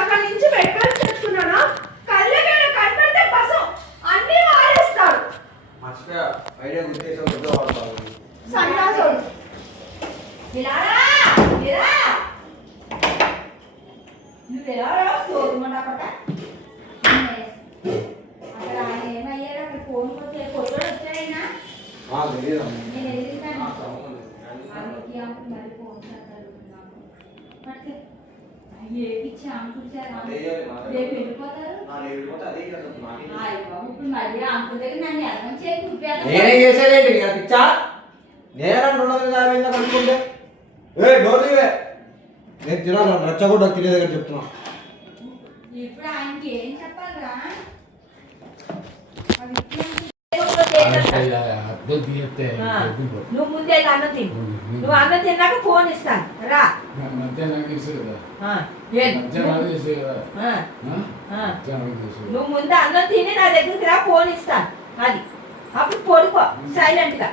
అక్కడి నుంచి పెట్టుకొని తెచ్చుకున్నాను. కళ్ళకైనా కనపడితే బసం అన్ని మారేస్తాడు. సన్నాసుడు. అక్కడ ఆయన ఏమయ్యాడు? అక్కడ ఫోన్ కొట్టాడు వచ్చాడైనా నేను ఎదుగుతాను. మరి ఫోన్ ఏపిచ్చి అంకుల్చారు రేపు వెళ్ళిపోతారు. ఇప్పుడు మళ్ళీ అంకుల్ దగ్గర నన్ను అర్థం నేనే చేసేదేంటి పిచ్చా? నేనంటే అనుకుంటే నేను తినాలి రచ్చగొడ్డ తినే దగ్గర చెప్తున్నా. ఇప్పుడు ఆయనకి ఏం చెప్పాలరా? నువ్వు ముందే అన్నం తిను. నువ్వు అన్నం తిన్నాక ఫోన్ ఇస్తాను రా. నువ్వు ముందే అన్నం తిని నా దగ్గరికి రా, ఫోన్ ఇస్తాను. అది అప్పుడు పడుకో సైలెంట్ గా.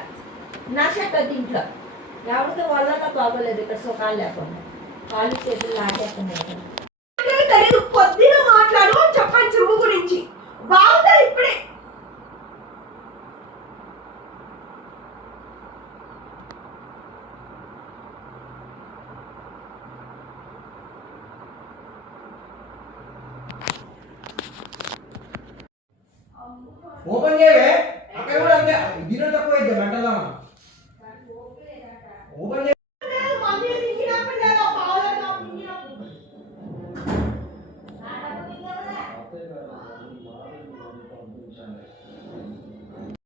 నా చెట్టద్దు ఇంట్లో ఎవరితో వాళ్ళతో బాగోలేదు. ఇక్కడ సుఖాలు లేకుండా కాళ్ళు చేతులు లాగేస్తున్నాయి. తెలీదు కొద్దిగా మాట్లాడు చెప్పండి చెవు గురించి. బాగుందా ఇప్పుడే? ఓపెన్ చేయవే. అక్కడ కూడా అంతే దీని తక్కువ అయితే మెంటల్లా ఓపెన్ చేయ.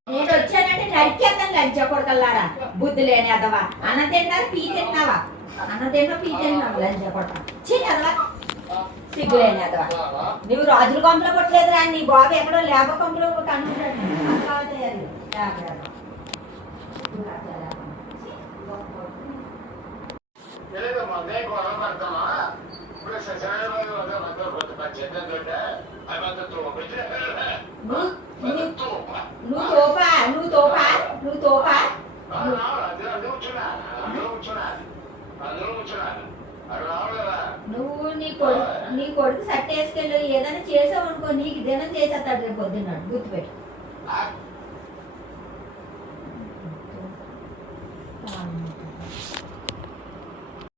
నేను వచ్చానంటే నరికేద్దాం లంచ కొడకల్లారా. బుద్ధి లేని అదవా. అన్నం తింటారు పీ తిన్నావా? అన్నం తిన్నా పీ తిన్నావు లంచ కొడక. చిన్న అదవా సిగ్గులేని అదవా. నువ్వు రాజుల కొంపలో కొట్టలేదురా. నీ బాబు ఎక్కడో లేబర్ కొంపలో కనుకుంటాడు. నువ్వు తోపా నువ్వు నీ కొడుకు సట్ వేసుకెళ్ళి ఏదైనా చేసావు అనుకో నీకు దినం చేసేస్తాడు రేపు పొద్దున్నాడు. గుర్తుపెట్టు.